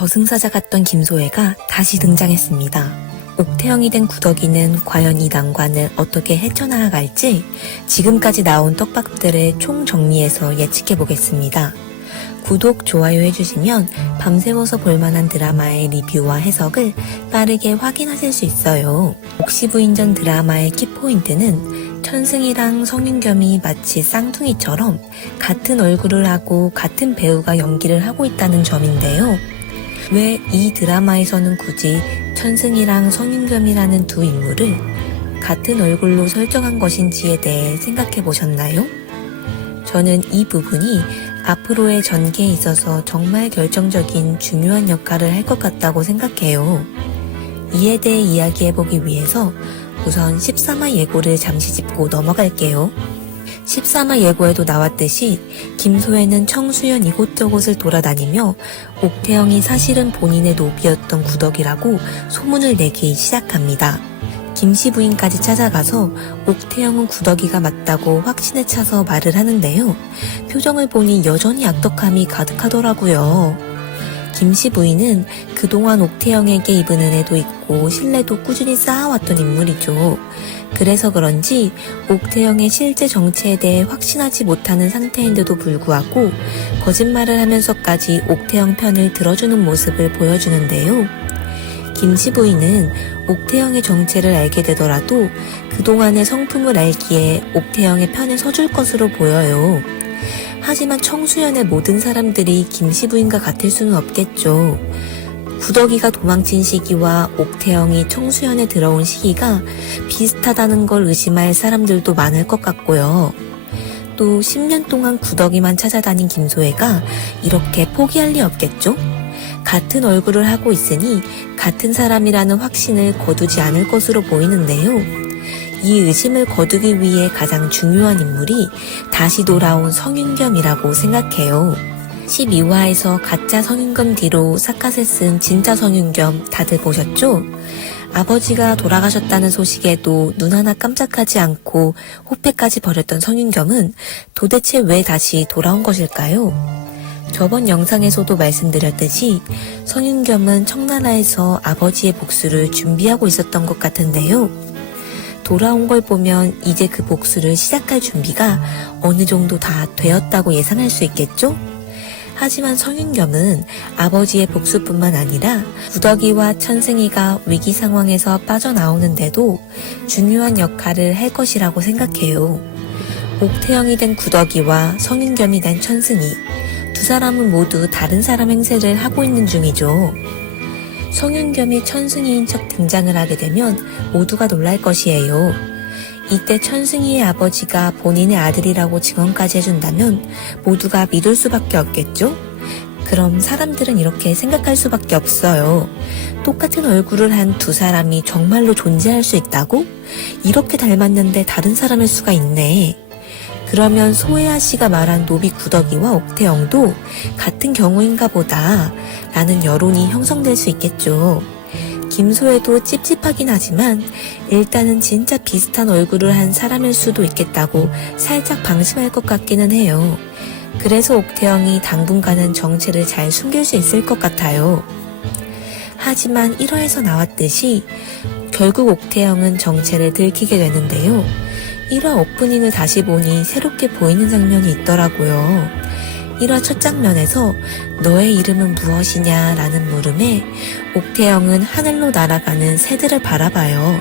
저승사자 같던 김소혜가 다시 등장했습니다. 옥태영이 된 구더기는 과연 이 난관을 어떻게 헤쳐나갈지 지금까지 나온 떡밥들을 총정리해서 예측해보겠습니다. 구독, 좋아요 해주시면 밤새워서 볼만한 드라마의 리뷰와 해석을 빠르게 확인하실 수 있어요. 옥시부인전 드라마의 키포인트는 천승이랑 성윤겸이 마치 쌍둥이처럼 같은 얼굴을 하고 같은 배우가 연기를 하고 있다는 점인데요. 왜 이 드라마에서는 굳이 천승이랑 성윤겸이라는 두 인물을 같은 얼굴로 설정한 것인지에 대해 생각해 보셨나요? 저는 이 부분이 앞으로의 전개에 있어서 정말 결정적인 중요한 역할을 할 것 같다고 생각해요. 이에 대해 이야기해보기 위해서 우선 13화 예고를 잠시 짚고 넘어갈게요. 13화 예고에도 나왔듯이 김소혜는 청수연 이곳저곳을 돌아다니며 옥태영이 사실은 본인의 노비였던 구덕이라고 소문을 내기 시작합니다. 김씨 부인까지 찾아가서 옥태영은 구덕이가 맞다고 확신에 차서 말을 하는데요. 표정을 보니 여전히 악덕함이 가득하더라고요. 김씨 부인은 그동안 옥태영에게 입은 은혜도 있고 신뢰도 꾸준히 쌓아왔던 인물이죠. 그래서 그런지 옥태영의 실제 정체에 대해 확신하지 못하는 상태인데도 불구하고 거짓말을 하면서까지 옥태영 편을 들어주는 모습을 보여주는데요. 김씨 부인은 옥태영의 정체를 알게 되더라도 그동안의 성품을 알기에 옥태영의 편에 서줄 것으로 보여요. 하지만 청수연의 모든 사람들이 김씨 부인과 같을 수는 없겠죠. 구덕이가 도망친 시기와 옥태영이 청수연에 들어온 시기가 비슷하다는 걸 의심할 사람들도 많을 것 같고요. 또 10년 동안 구덕이만 찾아다닌 김소혜가 이렇게 포기할 리 없겠죠? 같은 얼굴을 하고 있으니 같은 사람이라는 확신을 거두지 않을 것으로 보이는데요. 이 의심을 거두기 위해 가장 중요한 인물이 다시 돌아온 성윤겸이라고 생각해요. 12화에서 가짜 성윤겸 뒤로 삿갓에 쓴 진짜 성윤겸 다들 보셨죠? 아버지가 돌아가셨다는 소식에도 눈 하나 깜짝하지 않고 호패까지 버렸던 성윤겸은 도대체 왜 다시 돌아온 것일까요? 저번 영상에서도 말씀드렸듯이 성윤겸은 청나라에서 아버지의 복수를 준비하고 있었던 것 같은데요. 돌아온 걸 보면 이제 그 복수를 시작할 준비가 어느 정도 다 되었다고 예상할 수 있겠죠? 하지만 성윤겸은 아버지의 복수뿐만 아니라 구덕이와 천승이가 위기 상황에서 빠져나오는데도 중요한 역할을 할 것이라고 생각해요. 옥태영이 된 구덕이와 성윤겸이 된 천승이 두 사람은 모두 다른 사람 행세를 하고 있는 중이죠. 성윤겸이 천승이인 척 등장을 하게 되면 모두가 놀랄 것이에요. 이때 천승이의 아버지가 본인의 아들이라고 증언까지 해준다면 모두가 믿을 수밖에 없겠죠? 그럼 사람들은 이렇게 생각할 수밖에 없어요. 똑같은 얼굴을 한 두 사람이 정말로 존재할 수 있다고? 이렇게 닮았는데 다른 사람일 수가 있네. 그러면 소혜아 씨가 말한 노비 구덕이와 옥태영도 같은 경우인가 보다 라는 여론이 형성될 수 있겠죠. 김소혜도 찝찝하긴 하지만 일단은 진짜 비슷한 얼굴을 한 사람일 수도 있겠다고 살짝 방심할 것 같기는 해요. 그래서 옥태영이 당분간은 정체를 잘 숨길 수 있을 것 같아요. 하지만 1화에서 나왔듯이 결국 옥태영은 정체를 들키게 되는데요. 1화 오프닝을 다시 보니 새롭게 보이는 장면이 있더라고요. 1화 첫 장면에서 너의 이름은 무엇이냐 라는 물음에 옥태영은 하늘로 날아가는 새들을 바라봐요.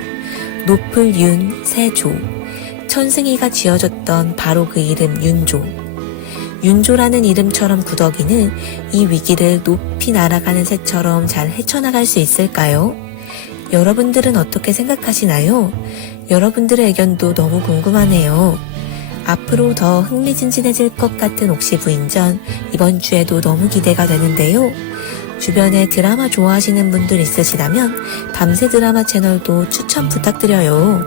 높을 윤, 새조. 천승이가 지어줬던 바로 그 이름 윤조. 윤조라는 이름처럼 구덕이는 이 위기를 높이 날아가는 새처럼 잘 헤쳐나갈 수 있을까요? 여러분들은 어떻게 생각하시나요? 여러분들의 의견도 너무 궁금하네요. 앞으로 더 흥미진진해질 것 같은 옥시부인전 이번 주에도 너무 기대가 되는데요. 주변에 드라마 좋아하시는 분들 있으시다면 밤새 드라마 채널도 추천 부탁드려요.